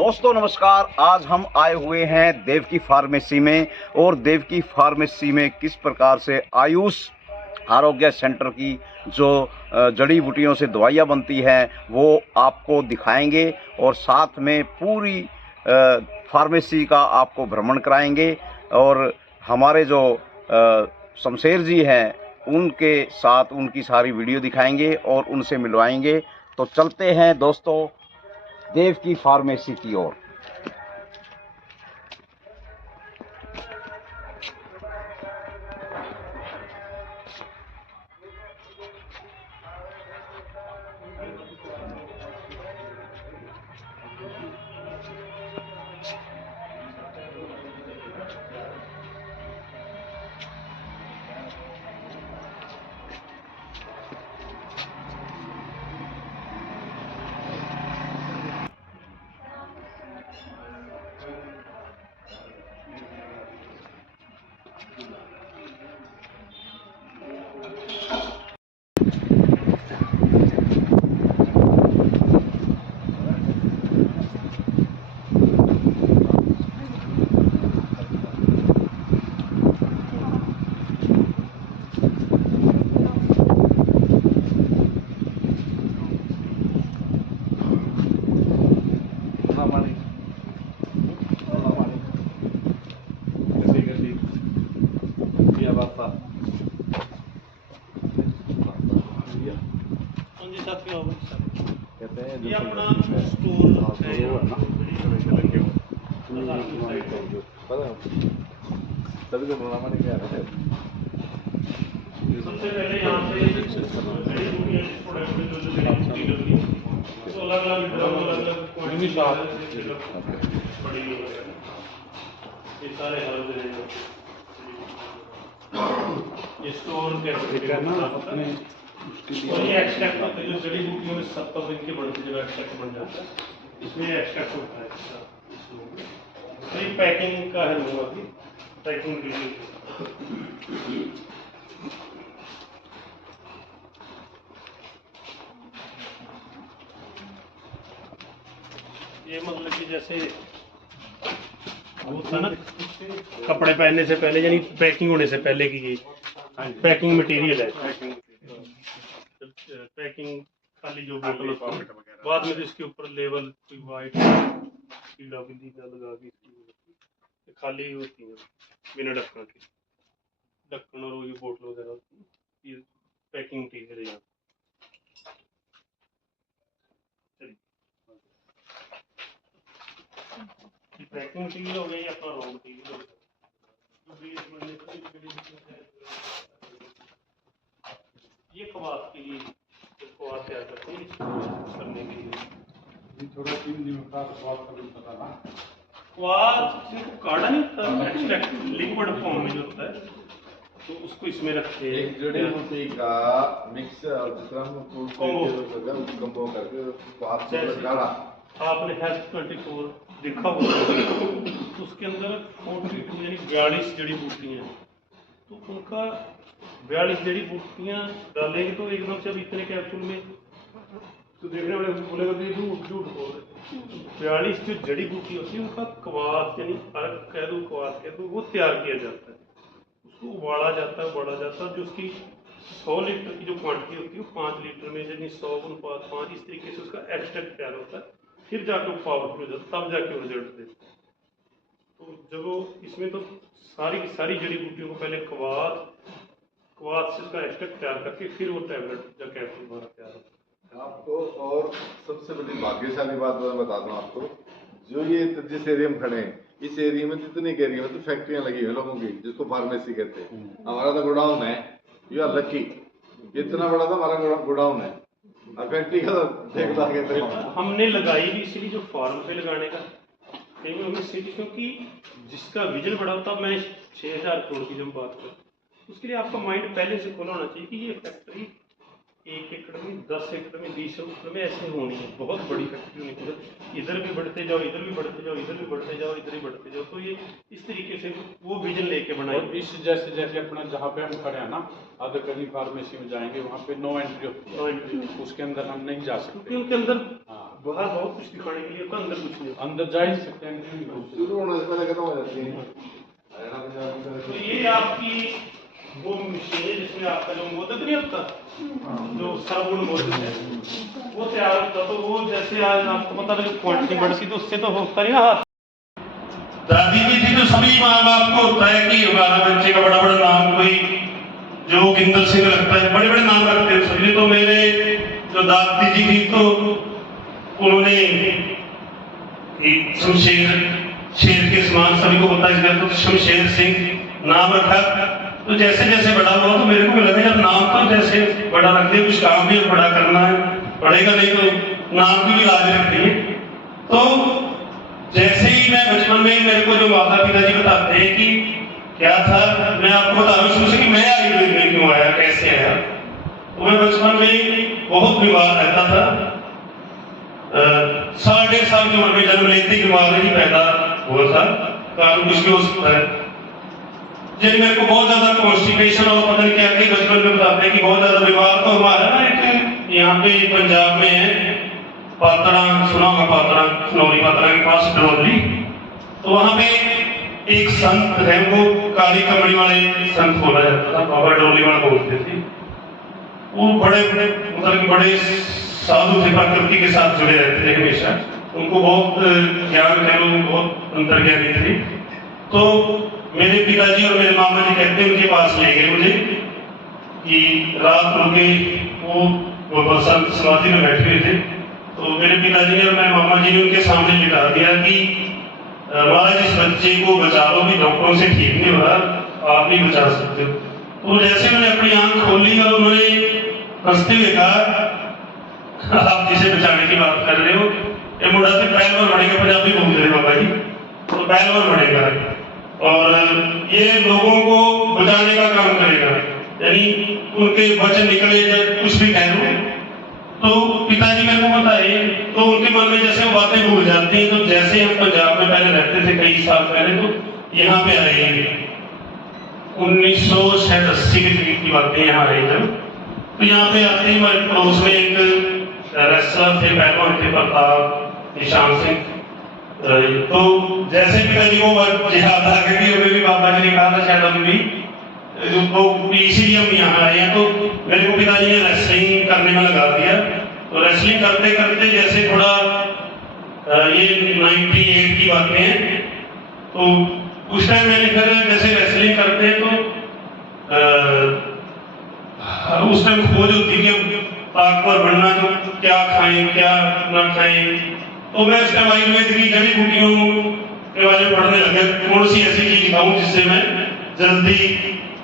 दोस्तों नमस्कार। आज हम आए हुए हैं देवकी फार्मेसी में और देवकी फार्मेसी में किस प्रकार से आयुष आरोग्य सेंटर की जो जड़ी बूटियों से दवाइयाँ बनती हैं वो आपको दिखाएंगे और साथ में पूरी फार्मेसी का आपको भ्रमण कराएंगे और हमारे जो शमशेर जी हैं उनके साथ उनकी सारी वीडियो दिखाएंगे और उनसे मिलवाएंगे। तो चलते हैं दोस्तों देवकी फार्मेसी की ओर। ये अपना स्टोर है सबसे पहले यहाँ पे अलग अलग ये सारे ये स्टोर अपने और ये एक्सट्रैक्ट होता है जो जड़ी बूटियों में 70 दिन के बढ़ते जब एक्सट्रैक्ट बन जाता है इसमें एक्सट्रैक्ट होता है। तो ये पैकिंग का है लोगों की पैकिंग के लिए ये मतलब कि जैसे वो था ना कपड़े पहनने से पहले यानी पैकिंग होने से पहले की ये पैकिंग मटेरियल है। पैकिंग खाली जो बोतल बाद में तो इसके ऊपर लेवल कोई वाइट कीड़ा बिल्ली लगा के खाली होती है बिना ढक्कन के ढक्कन और ये बोतल वगैरह ये पैकिंग मटेरियल है यहाँ। पैकिंग मटेरियल हो गई अपना रॉ मटेरियल हो गया। ये कबाब के लिए कबाब तैयार करते हैं करने के लिए थोड़ा 3 दिन का कबाब का भी पता ना कबाब सिर्फ काढ़ा नहीं होता एक्सट्रैक्ट लिक्विड फॉर्म में जो होता है तो उसको इसमें रखते हैं एक जड़ी बूटी का मिक्स और दूसरा कॉम्बो करके उसको हाथ से काढ़ा। आपने हेल्थ 24 देखा होगा तो उसके अंदर 42 यानी 42 जड़ी बूटियां तो उनका 42 जड़ी बूटियां डालेंगे तो एकदम से अब इतने कैप्सूल में तो देखने वाले बोलेगा तो ये झूठ बोल रहे। 42 जो जड़ी बूटी होती है उनका कवात यानी अर्क कह दो कवात कह दो वो तैयार किया जाता है उसको उबाला जाता है जो उसकी 100 लीटर की जो क्वांटिटी होती है 5 लीटर में यानी 100:5 इस तरीके से उसका एक्सट्रैक्ट तैयार होता है फिर जाकर पावरफुल हो जाता तब जाके वो रिजल्ट देते। तो जब वो इसमें तो सारी की सारी जड़ी बूटियों को पहले कवात से उसका एक्सट्रैक्ट तैयार करके फिर वो टैबलेट या कैप्सूल द्वारा तैयार होता है। आपको और सबसे बड़ी भाग्यशाली बात मैं बता दूं आपको जो ये जिस एरिया में खड़े हैं इस एरिया में जितने के एरिया में तो फैक्ट्रियां लगी हुई लोगों की जिसको फार्मेसी कहते हैं। हमारा तो गोडाउन है यू आर लकी इतना बड़ा था हमारा गोडाउन है फैक्ट्री का तो हमने लगाई भी इसलिए जो फार्म पे लगाने का क्योंकि जिसका विजन बड़ा होता है मैं 6000 करोड़ की जब बात करूँ उसके लिए आपका माइंड पहले से खोला होना चाहिए कि ये फैक्ट्री 1 एकड़ में 10 एकड़ में 20 एकड़ में ऐसे होनी है बहुत बड़ी फैक्ट्री होनी चाहिए इधर भी बढ़ते जाओ इधर भी बढ़ते जाओ इधर भी बढ़ते जाओ इधर ही बढ़ते जाओ। तो ये इस तरीके से वो विजन लेके बनाए इस जैसे अपना जहाँ पे हम खड़े हैं ना आदरकली फार्मेसी में जाएंगे वहाँ पे नो एंट्री होती है उसके अंदर हम नहीं जा सकते क्योंकि उनके अंदर बाहर बहुत कुछ दिखाने के लिए होता, अंदर कुछ नहीं। अंदर जा ही नहीं सकते, एंट्री नहीं हो सकती। शुरू होने से पहले खत्म हो जाती है। हरियाणा पंजाब की तरह तो से। ये आपकी वो मशीन है जिसमें आपका जो मोदक नहीं होता, जो सरगुण मोदक है, वो तैयार होता। तो वो जैसे आज आपको पता लगे क्वांटिटी बढ़ती तो उससे तो होता नहीं ना हाथ। दादी भी थी तो सभी माँ बाप को होता है कि हमारा बच्चे का बड़ा बड़ा नाम कोई जो गिंदल सिंह रखता है, बड़े बड़े नाम रखते हैं सभी। तो मेरे जो दादी जी थी तो उन्होंने शमशेर, शेर के समान सभी को पता है, तो शमशेर सिंह नाम रखा। तो जैसे जैसे बड़ा हुआ तो मेरे को भी लगा जब नाम तो जैसे बड़ा रख दिया, कुछ काम भी बड़ा करना है, पढ़ेगा नहीं तो नाम की भी लाज रखनी है। तो जैसे ही मैं बचपन में मेरे को जो माता पिता जी बताते हैं कि क्या था, मैं आपको बता रहा हूँ कि मैं आयुर्वेद में क्यों आया, कैसे आया। तो मैं बचपन में बहुत बीमार रहता था, 1.5 साल की उम्र में जन्म लेते ही बीमार ही पैदा हुआ था, कारण कुछ भी हो सकता है। जब मेरे को बहुत ज्यादा कॉन्स्टिपेशन और पता नहीं क्या क्या बचपन में बताते हैं कि बहुत ज्यादा बीमार। तो हमारा ना एक यहाँ पे पंजाब में है पातड़ा, सुना होगा पातड़ा, खनौरी पातड़ा के पास डरोली। तो वहाँ पे एक संत है, वो काली कमड़ी वाले संत बोला जाता था, बाबा डरोली वाला बोलते थे। वो बड़े बड़े मतलब बड़े साधु थे, प्रकृति के साथ जुड़े रहते थे हमेशा। उनको बहुत ज्ञान कह लो, बहुत अंतर्ज्ञानी थे। तो मेरे पिताजी और मेरे मामा जी कहते हैं उनके पास ले गए मुझे कि रात रुके, वो बसंत समाधि में बैठे हुए थे। तो मेरे पिताजी ने और मेरे मामा जी ने उनके सामने लिटा दिया कि महाराज इस बच्चे को बचा लो, कि डॉक्टरों से ठीक नहीं हो रहा, आप ही बचा सकते हो। तो जैसे उन्होंने अपनी आंख खोली और उन्होंने हंसते हुए कहा, आप जिसे बचाने की बात कर रहे हो ये मुंडा से पहलवान बनेगा, पंजाबी बोल रहे बाबा जी, तो पहलवान बनेगा और ये लोगों को बचाने का काम करेगा। यानी उनके वचन निकले जब कुछ भी कह लो। तो पिताजी मेरे को बताए, तो उनके मन में जैसे वो बातें भूल जाती हैं। तो जैसे हम पंजाब में पहले रहते थे कई साल पहले, तो यहाँ पे आए 1980 के करीब की बातें यहाँ आए जब। तो यहाँ पे आते ही हमारे पड़ोस में एक रेसलर थे, पहलवान थे, प्रताप निशान सिंह। तो जैसे पिताजी को याद आ गई थी, हमें भी बाबा जी ने कहा था शायद हम भी तो इसीलिए हम यहाँ आए हैं। तो मेरे को पिताजी ने रेसलिंग करने में लगा दिया। तो रेसलिंग करते करते जैसे थोड़ा ये 98 की बातें हैं, तो उस टाइम मैंने फिर जैसे रेसलिंग करते तो उस टाइम खोज होती कि ताकतवर बनना तो क्या खाएं क्या ना खाएं। तो मैं उस टाइम आयुर्वेद की जड़ी बूटियों के बारे में पढ़ने लगा, कौन सी ऐसी चीज खाऊं जिससे मैं जल्दी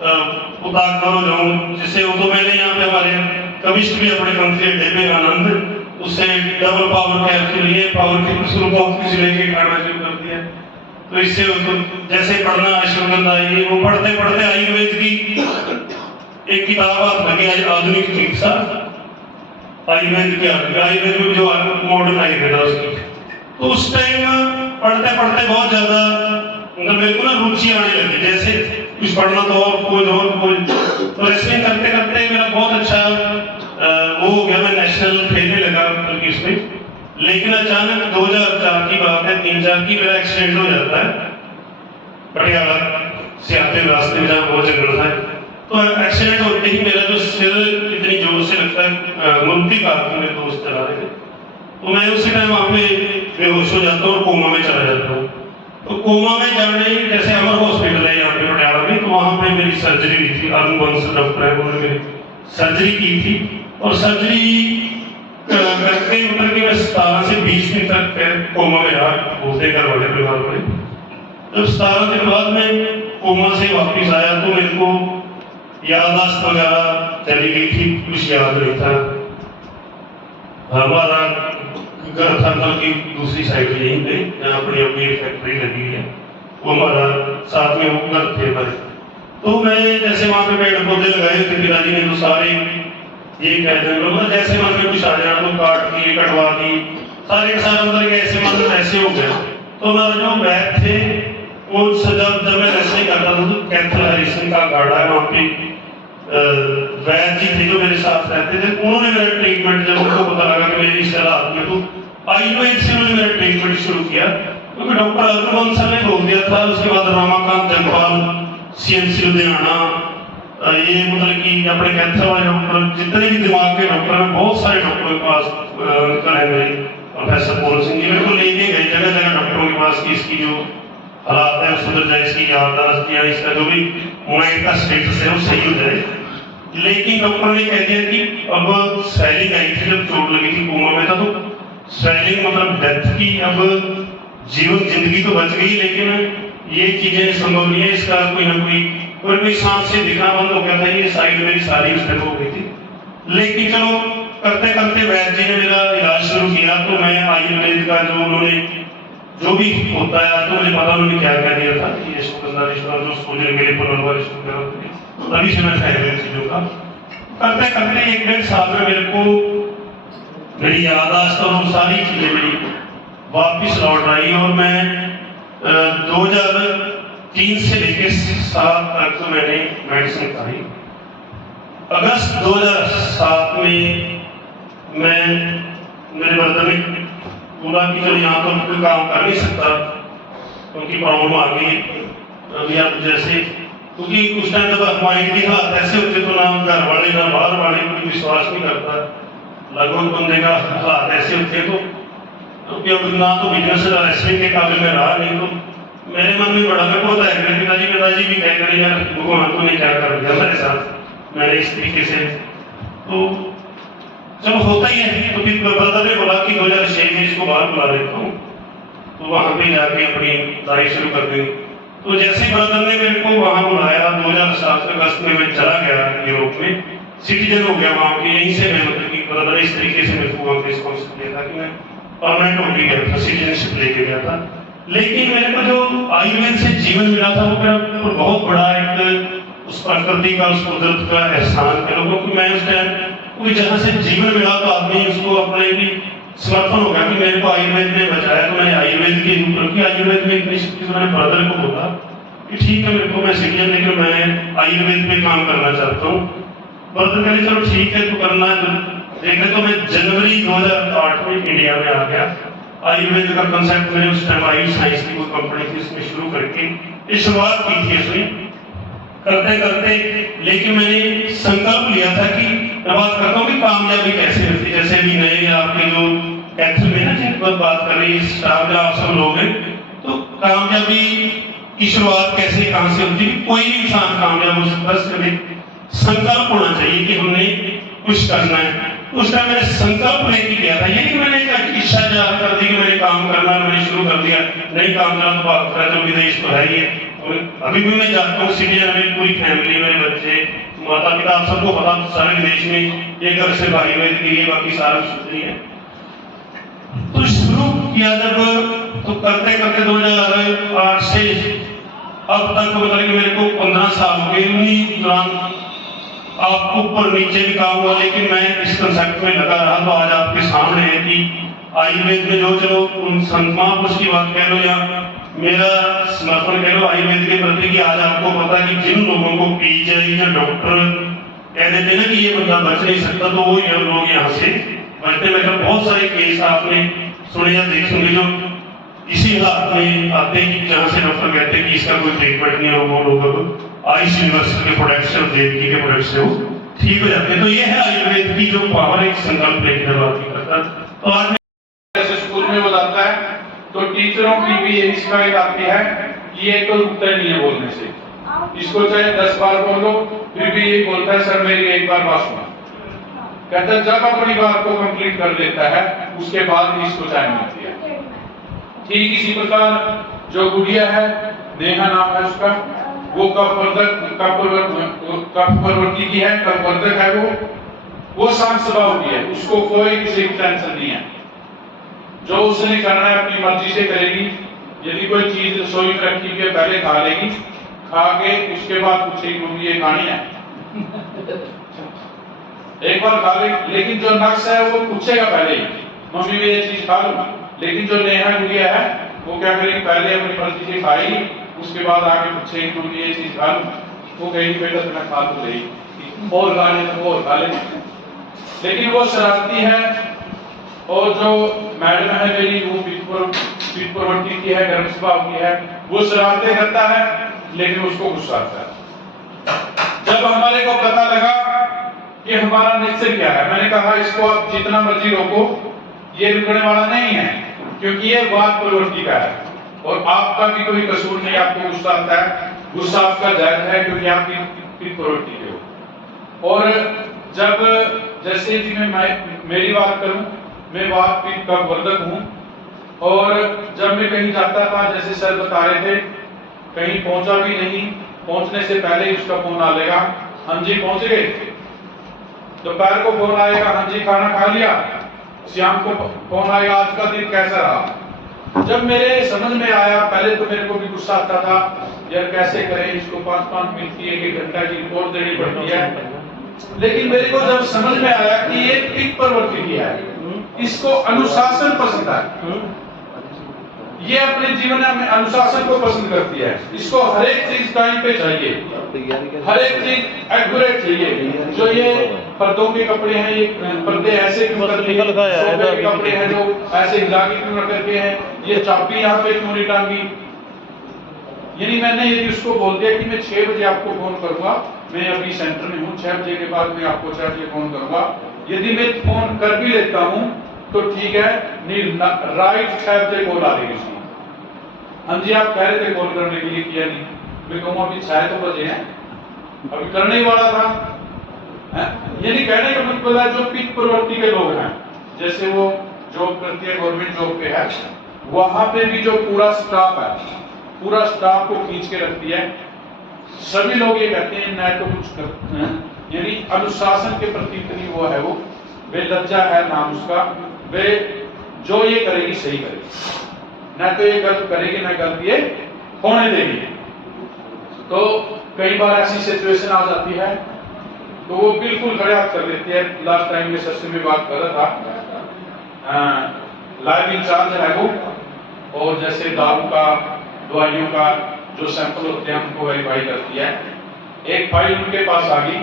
ताकतवर हो जाऊं, जिससे वो। तो मैंने यहाँ पे हमारे कविष्ट भी अपने मंत्री देवे आनंद, उससे डबल पावर कैप्सूल लिए, पावर कैप्सूल बहुत कुछ लेके खाना शुरू कर दिया। तो इससे जैसे पढ़ना अश्वगंधा आई, वो पढ़ते पढ़ते आयुर्वेद की एक किताब हाथ लगी, आधुनिक चिकित्सा आयुर्वेद की। आयुर्वेद में जो मॉडर्न आयुर्वेद है उसकी, तो उस टाइम पढ़ते पढ़ते बहुत ज्यादा मतलब मेरे को ना रुचि आने लगी, जैसे कुछ पढ़ना तो और कुछ। तो रेसलिंग करते करते मेरा बहुत अच्छा वो हो गया, मैं नेशनल खेलने लगा बल्कि इसमें। लेकिन अचानक 2004 की बात है, 3-4 की, मेरा एक्सीडेंट हो जाता है पटियाला से आते रास्ते में, जहाँ बहुत जंगल था। तो एक्सीडेंट होते ही मेरा जो सिर इतनी जोर से लगता है, मुल्की कार की मेरे दोस्त चला रहे थे, तो मैं उसी टाइम वहाँ पे बेहोश हो जाता हूँ और कोमा में चला जाता हूँ। तो कोमा में जाने जैसे अमर हॉस्पिटल है यहाँ पे पटियाला में, तो वहाँ पे मेरी सर्जरी हुई थी। अरुण वंश डॉक्टर है, उन्होंने मेरी सर्जरी की थी। और सर्जरी करके मतलब कि मैं 17 से 20 दिन तक कोमा में रहा, बोलते घर वाले परिवार में। जब 17 दिन बाद में कोमा से वापिस आया तो मेरे को याददाश्त वगैरह चली गई थी, कुछ याद नहीं था। हमारा घर था कल की दूसरी साइड यहीं पे, जहाँ अपनी अपनी एक फैक्ट्री लगी है, वो हमारा साथ में वो घर थे हमारे। तो मैं जैसे वहाँ पे पेड़ पौधे लगाए थे, पिताजी ने तो सारे ये कहते हैं मतलब जैसे मन में कुछ आ जाना तो काट दी, कटवा दी, सारे के सारे अंदर के ऐसे मतलब ऐसे हो गए। तो हमारा जो वैद थे वो जब मैं रेसलिंग करता था तो कैथल हरिसन का गाड़ा है वहाँ पे, वैद जी थे जो मेरे साथ रहते थे, उन्होंने मेरा ट्रीटमेंट, जब उनको पता लगा कि मेरी इस हालत में, तो आयुर्वेद से उन्होंने मेरा ट्रीटमेंट शुरू किया, क्योंकि डॉक्टर अग्रवाल सर ने बोल दिया था। उसके बाद रमाकांत जगपाल, CMC लुधियाना, ये मतलब कि अपने कैंसर वाले डॉक्टर, जितने भी दिमाग के डॉक्टर हैं, बहुत सारे डॉक्टरों के पास मेरे प्रोफेसर पूर्ण सिंह जी मेरे को लेके गए जगह जगह डॉक्टरों के पास कि इसकी जो हालात है सुधर जाए, इसकी याददाश्त या इसका जो भी माइंड का स्टेटस है वो सही हो जाए। लेकिन डॉक्टर ने कह दिया कि अब स्वेलिंग आई थी, जब चोट लगी थी कोमा में था, तो स्वेलिंग मतलब डेथ की, अब जिंदगी तो बच गई लेकिन ये चीजें संभव नहीं है, इसका कोई ना कोई सांस से दिखना बंद हो गया था, ये साइड मेरी सारी उस तरह हो गई थी। लेकिन चलो करते करते वैद्य जी ने मेरा इलाज शुरू किया, तो मैं आयुर्वेद का जो उन्होंने जो भी होता है, तो मुझे पता उन्होंने क्या क्या दिया था कि ये जो सोल्जर के लिए पुनर्वास तभी से मैं फैल चीजों का करते करते 1-1.5 साल में मेरे को मेरी याददाश्त और वो सारी चीजें मेरी वापिस लौट आई, और मैं 2003 से लेकर 7 तक तो मैंने मेडिसिन खाई। अगस्त 2007 में मैं मेरे बर्दन ने बोला कि चलो यहाँ तो कोई काम कर नहीं सकता क्योंकि प्रॉब्लम आ गई अभी आप जैसे, क्योंकि उस टाइम जब माइंड की हालत ऐसे होते तो ना घर वाले ना बाहर वाले कोई विश्वास नहीं करता, लगभग बंदे का हालात ऐसे होते तो क्योंकि अब ना तो बिजनेस रेस्टोरेंट के काबिल में रहा, नहीं तो मेरे मन में बड़ा मेरे को होता है पिताजी भी कह कर यार भगवान को ने क्या कर दिया मेरे साथ, मैंने इस तरीके से तो चलो होता ही है। तो फिर ब्रदर ने बोला कि 2006 में इसको बाहर बुला लेता हूँ, तो वहां पे जाके अपनी लाइफ शुरू कर दी। तो जैसे ही ब्रदर ने मेरे को वहां बुलाया 2007 अगस्त में मैं चला गया यूरोप में, सिटीजन हो गया वहां के, यहीं से मैं मतलब कि ब्रदर ने इस तरीके से मेरे को वहां पे रिस्पॉन्स दिया था कि मैं परमानेंट हो गया था, सिटीजनशिप लेके गया था। लेकिन मेरे को जो आयुर्वेद से जीवन मिला था वो मेरा बहुत बड़ा एक उस प्रकृति का उस कुदरत का एहसान कह लो, क्योंकि मैं उस टाइम कोई जहाँ से जीवन मिला तो आदमी उसको अपने भी समर्पण होगा कि मेरे को आयुर्वेद ने बचाया, तो मैंने आयुर्वेद के ऊपर की आयुर्वेद में इतनी शक्ति, तो मैंने ब्रदर को बोला कि ठीक है मेरे को मैं सिटीजन लेकर मैं आयुर्वेद पे काम करना चाहता हूँ। ब्रदर कहे चलो ठीक है तो करना है। देखे तो मैं जनवरी 2008 में इंडिया में आ गया। आयुर्वेद का कंसेप्ट मैंने उस टाइम आयुष साइंस की कोई कंपनी थी उसमें शुरू करके ये शुरुआत की थी इसमें करते करते, लेकिन मैंने संकल्प लिया था कि मैं बात करता हूँ कि कामयाबी कैसे मिलती, जैसे भी नए आपके जो कैंसर में ना जिन पर बात कर रही स्टाफ आप सब लोग हैं, तो कामयाबी की शुरुआत कैसे कहाँ से होती है, कोई भी इंसान कामयाब हो सकता है, बस संकल्प होना चाहिए कि हमने कुछ करना है। उस टाइम मैंने संकल्प लेके किया था, ये मैंने इच्छा जाहिर कर दी कि मैंने काम करना है, मैंने शुरू कर दिया। नहीं काम करना तो बात करा तो विदेश तो है ही, अभी भी मैं जाता हूँ सिटीजन, मेरी पूरी फैमिली, मेरे बच्चे, माता पिता, आप सबको पता सारे विदेश में एक घर से बाहर गए थे, बाकी सारा कुछ नहीं है। तो शुरू किया जब तो करते करते 2008 से अब तक मतलब कि मेरे को 15 साल हो गए। उन्हीं दौरान आपको ऊपर नीचे भी काम हुआ, लेकिन मैं इस कंसेप्ट में लगा रहा। तो आज आपके सामने है कि आयुर्वेद में जो चलो उन संत महापुरुष की बात कह लो या मेरा समर्पण कह लो आयुर्वेद के प्रति, कि आज आपको पता कि जिन लोगों को पीजीआई या डॉक्टर कह देते ना कि ये बंदा बच नहीं सकता, तो वो लोग यहाँ से बचते। मेरे बहुत सारे केस आपने सुने या देखेंगे जो इसी हालत में आते हैं कि जहाँ से डॉक्टर कहते हैं कि इसका कोई ट्रीटमेंट नहीं हो, वो लोग आयुष यूनिवर्सिटी के प्रोडक्ट से और देवकी के प्रोडक्ट से वो ठीक हो जाते हैं। तो ये है आयुर्वेद की जो पावर, एक संकल्प लेकर बात करता। तो आज जैसे स्कूल में बताता है तो टीचरों की भी यही शिकायत आती है कि ये तो रुकता नहीं है बोलने से, इसको चाहे 10 बार बोलो फिर भी यही बोलता है सर मेरी एक बार बात सुना। कहता है जब अपनी बात को कंप्लीट कर लेता है उसके बाद ही इसको चाय मिलती है। ठीक इसी प्रकार जो गुड़िया है, नेहा नाम है उसका, वो कपवर्ती की है, कपवर्धक है, वो शांत स्वभाव की है, उसको कोई किसी की टेंशन नहीं है। जो उसने करना है अपनी मर्जी से करेगी। यदि कोई चीज रसोई में रखी हुई है पहले खा लेगी, खा के उसके बाद पूछेगी मम्मी ये खानी है, एक बार खा लेगी। लेकिन जो नक्श है वो पूछेगा पहले ही मम्मी मैं ये चीज खा लूंगा। लेकिन जो नेहा गुड़िया है वो क्या करेगी, पहले अपनी मर्जी से खाएगी, उसके बाद आके पूछेगी मम्मी ये चीज खा लूं, वो कहेगी बेटा तुम्हें खा तो लेगी और खा ले तो और खा ले। लेकिन वो शरारती है। और जो मैडम है मेरी, वो पीठ प्रवृत्ति की है, गर्म स्वभाव की है, वो शरारतें करता है, लेकिन उसको गुस्सा आता है। जब हमारे को पता लगा कि हमारा निश्चय क्या है, मैंने कहा इसको आप जितना मर्जी रोको, ये रुकने वाला नहीं है, क्योंकि ये वाद प्रवृत्ति का है और आपका भी कोई कसूर नहीं। आपको गुस्सा आता है, गुस्सा आपका जायज है, क्योंकि आप पीठ प्रवृत्ति के हो। और जब जैसे जी मैं मेरी बात करूं, मैं वाद पीठ का वर्धक हूं, और जब मैं कहीं जाता था, जैसे सर बता रहे थे, कहीं पहुंचा भी नहीं, पहुंचने से पहले ही उसका फोन आ लेगा, हम जी पहुंच गए। दोपहर को फोन आएगा, हम जी खाना खा लिया। शाम को फोन आएगा, आज का दिन कैसा रहा। जब मेरे समझ में आया, पहले तो मेरे को भी गुस्सा आता था, यार कैसे करें, इसको 5-5 मिनट की 1-1 घंटा की रिपोर्ट देनी पड़ती है। लेकिन मेरे को जब समझ में आया कि ये पीठ प्रवृत्ति की है, इसको अनुशासन पसंद है, ये अपने जीवन में अनुशासन को पसंद करती है, इसको हर एक चीज टाइम पे चाहिए, हर एक चीज एक्यूरेट चाहिए। जो ये पर्दों के कपड़े हैं, ये पर्दे ऐसे क्यों करके हैं, सोफे के कपड़े हैं जो ऐसे हिला के क्यों करके हैं, ये चाबी यहाँ पे क्यों नहीं टांगी। यानी मैंने यदि उसको बोल दिया कि मैं 6 बजे आपको फोन करूंगा, मैं अभी सेंटर में हूँ, 6 बजे के बाद मैं आपको 6 बजे फोन करूंगा, यदि मैं फोन कर भी लेता हूँ तो ठीक है, नहीं राइट 6 बजे कॉल आ रही उसकी। हम जी आप कह रहे थे कॉल करने के लिए, किया नहीं। मैं कहूँगा अभी 6 तो बजे हैं, अभी करने ही वाला था। यानी कहने का मतलब है, जो पीठ प्रवृत्ति के लोग हैं, जैसे वो जॉब करती है, गवर्नमेंट जॉब पे है, वहां पे भी जो पूरा स्टाफ है, पूरा स्टाफ को खींच के रखती है। सभी लोग ये कहते हैं न तो कुछ करते हैं, यानी अनुशासन के प्रति इतनी वो है, वो बेलज्जा है नाम उसका, वे जो ये करेगी सही करेगी, न तो ये गलत करेगी, न गलत ये होने देगी। तो कई बार ऐसी सिचुएशन आ जाती है तो वो बिल्कुल खड़े हाथ कर देती है। लास्ट टाइम में सर में बात कर रहा था, लाइव इंचार्ज है वो, और जैसे दारू का, दवाइयों का जो सैंपल होते हैं उनको वेरीफाई करती है। एक फाइल उनके पास आ गई।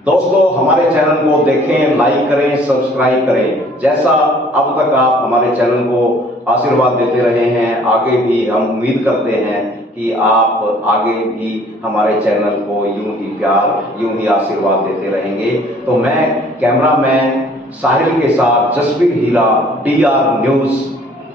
दोस्तों, हमारे चैनल को देखें, लाइक करें, सब्सक्राइब करें। जैसा अब तक आप हमारे चैनल को आशीर्वाद देते रहे हैं, आगे भी हम उम्मीद करते हैं कि आप आगे भी हमारे चैनल को यूं ही प्यार, यूं ही आशीर्वाद देते रहेंगे। तो मैं कैमरामैन साहिल के साथ जसवीर हीरा, DR न्यूज़।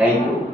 Thank you.